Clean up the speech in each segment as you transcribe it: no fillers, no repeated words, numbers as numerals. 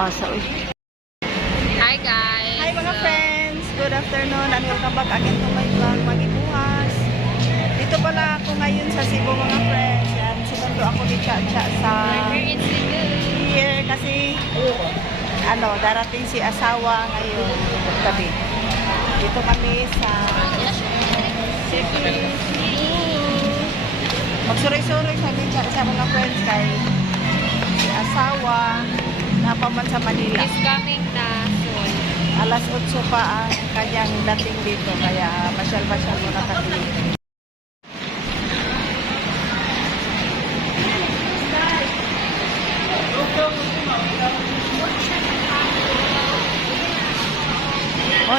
asa. Hi guys! Hi mga friends! Good afternoon and welcome back again to my vlog, Magibuhas. Dito pala ako ngayon sa Cebu mga friends. Yan, sinundo ako ni Chacha sa We're in Cebu. here kasi darating si asawa ngayon gabi. Dito kami sa Cebu. Magsuroy-suroy sabi sa mga friends kay si asawa napaman sa Manila. He's coming na soon. Alas 8 pa ang kanyang dating dito kaya masyal-masyal muna kami.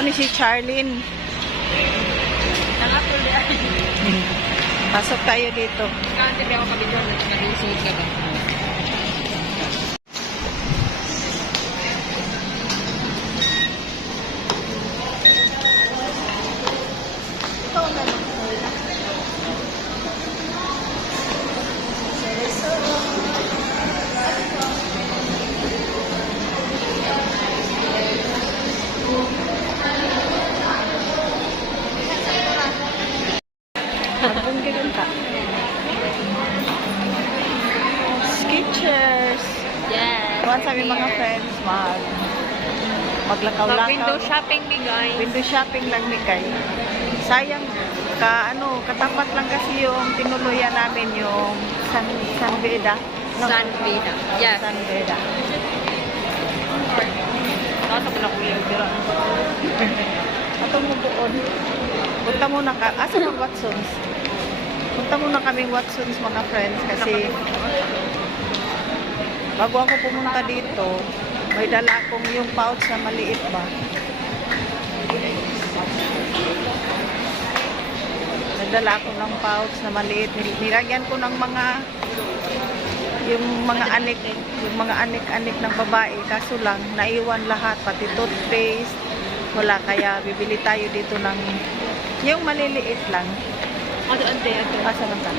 Ni si Charlene. Pasok tayo dito. Kanti ako kabidyo na nag-suot ka ba? Skechers. Yes. Kuhan sabi mga friends, maglakaw-lakaw. Window shopping mi guys. Window shopping lang ni kay. Sayang katapat lang kasi yung tinuluyan namin yung San Beda. No? San Beda. Yes. San Beda. Nasa pala ko yung bira. Atong mubuon. Punta muna ka. Asa ng Watsons? Punta muna kaming Watsons mga friends kasi bago ako pumunta dito, may dala akong yung pouch na maliit ba. Nagdala ako ng pouch na maliit. Nilagyan ko ng yung mga anik-anik ng babae. Kaso lang, naiwan lahat. Pati toothpaste. Wala. Kaya bibili tayo dito ng yung maliliit lang. Ante. Asa lang ka?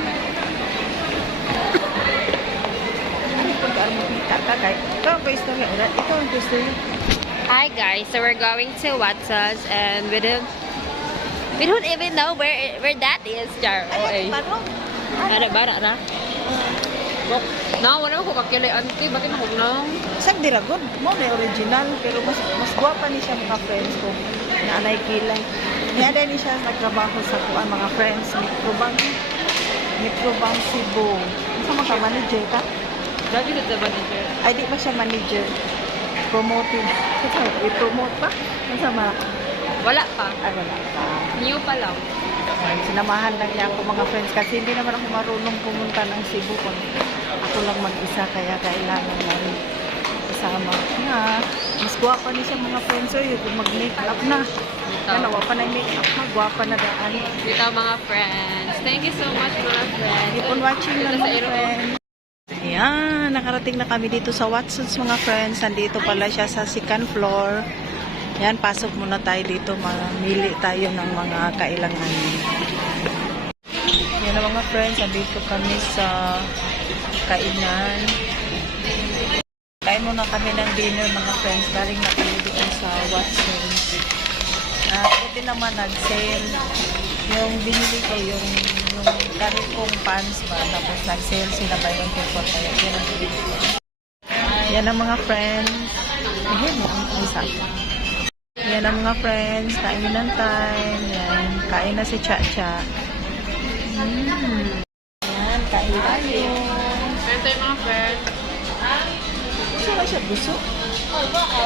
Hi guys, so we're going to Watson's and we don't even know where that is, Char. Bara ra. Wala ko kakilay auntie, bakit ako nang? Isang diragon, mo na original pero mas guwapa ni siya mga friends ko na anay kilay. Kaya din siya nagtrabaho sa kuan mga friends, Microbang Cebu. Sa mga manager ka? Dati sa manager. Ay di ba siya manager? Promoting. I-promote pa? Masama. Wala pa. Ay wala pa. New pa lang. Sinamahan lang niya ako mga friends kasi hindi naman ako marunong pumunta ng Cebu kung ako lang mag-isa kaya kailangan lang kasama. Mas guwapa niya siya mga friends yung mag-make up na. Nawa pa na yung make up na, guwapa na daan. Dito mga friends. Thank you so much mga friends. Keep on watching na mga friends. Ayan, nakarating na kami dito sa Watson's mga friends. Nandito pala siya sa second floor. Yan, pasok muna tayo dito. Mamili tayo ng mga kailangan. Yan na mga friends. Nandito kami sa kainan. Kain muna kami ng dinner mga friends. Galing na kami dito sa Watson's. Buti naman nag-sale. Yung binili ko yung gamit kong pants pa. Tapos nag-sale sila by 1 to 4. Kaya yan ang binili ko. Yan ang mga friends. Ayan, ang sabi. Yan ang mga friends, kain ng time. Yan, kain na si Chacha. Yan, kain tayo. Kain tayo mga friends. Gusto ba siya buso?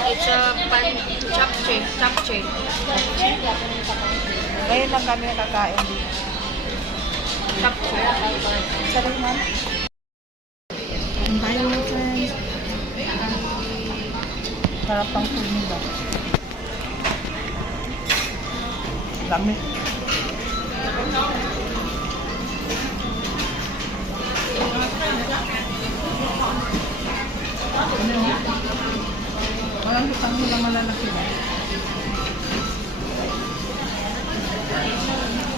It's a japchae. Ngayon lang kami nakakain dito. Japchae. Sarap man. Kain tayo mga friends. Sarap ang food nila. Dami. Walang hutang nilang malalaki ba?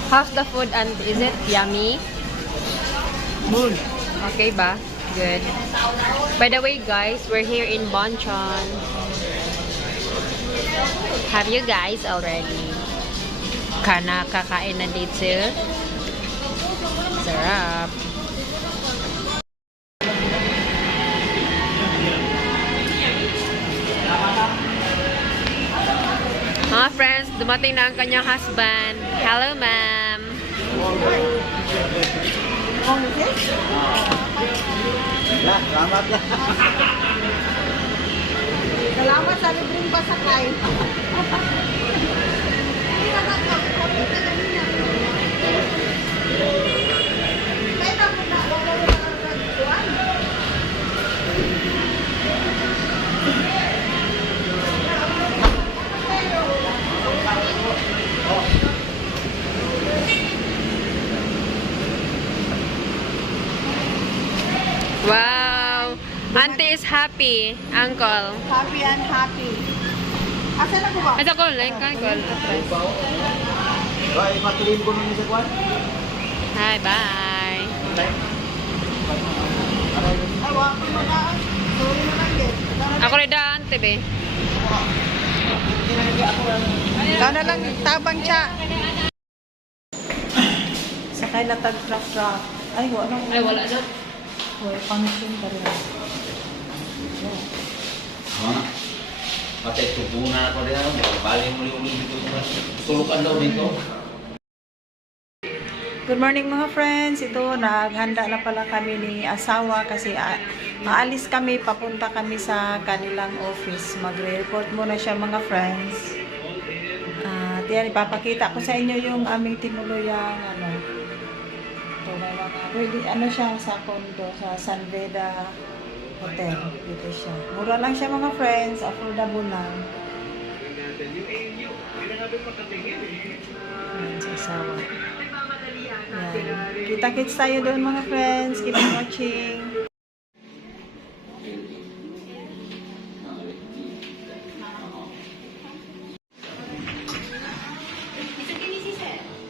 How's the food and is it yummy? Good. Okay ba? good. By the way, guys, we're here in Bonchon. Have you guys already kakain na dito? Sarap. Mga friends, dumating na ang kanyang husband. Hello, ma'am. Salamat lang. Salamat sa libreng pasakay. Wow! Auntie is happy. Uncle. Happy and happy. Asan ako ba? Ito ko, like, uncle. Ay, patuloyin ko nung isa kwan. Hi, bye. Ay, wala ko na. Sorry na lang din. Ako rin daan, tibe. Ikaw na lang, tabang siya. Sakay na tag-truck. Ay, wala na. Ay, wala na. Wala, pangsin ka rin. Mga, pati tubunan ako rin ako. Baling muli-uli dito. Tulukan daw dito. Good morning mga friends. Ito, naghanda na pala kami ni asawa kasi maalis kami, papunta kami sa kanilang office. Magre-report muna siya mga friends. At yan, ipapakita ko sa inyo yung aming tinuluyang ito, may mga, pwede, siya sa condo, sa San Veda Hotel. Dito siya. Mura lang siya mga friends, affordable lang. Yan, sa asawa. Yan. Kita-kits tayo doon mga friends. Keep on watching.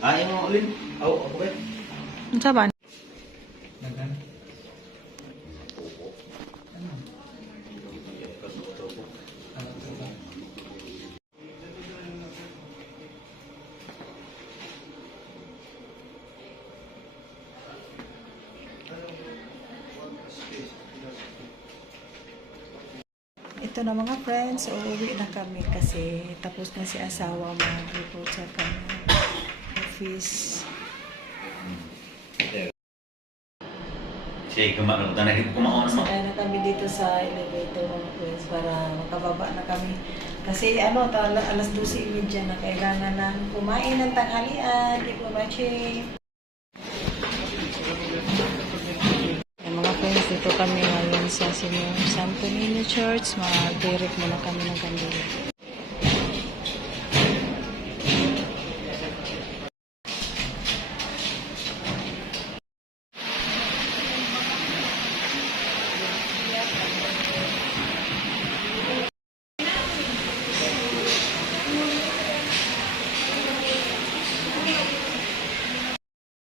Ayaw mo ulit. Ako ba? Ang saban? Ito na mga friends, uuwi na kami kasi tapos na si asawa mag-report sa kanyang office. Sige, kumaon na rin. Kumaon mo. Sakay na kami dito sa elevator mga friends para makababa na kami. Kasi alas 12:30 na kailangan na kumain ng tanghalian. Keep on watching. Mga friends, dito kami ngayon sa Santo Niño Church. Mag-direct muna kami ng kandila.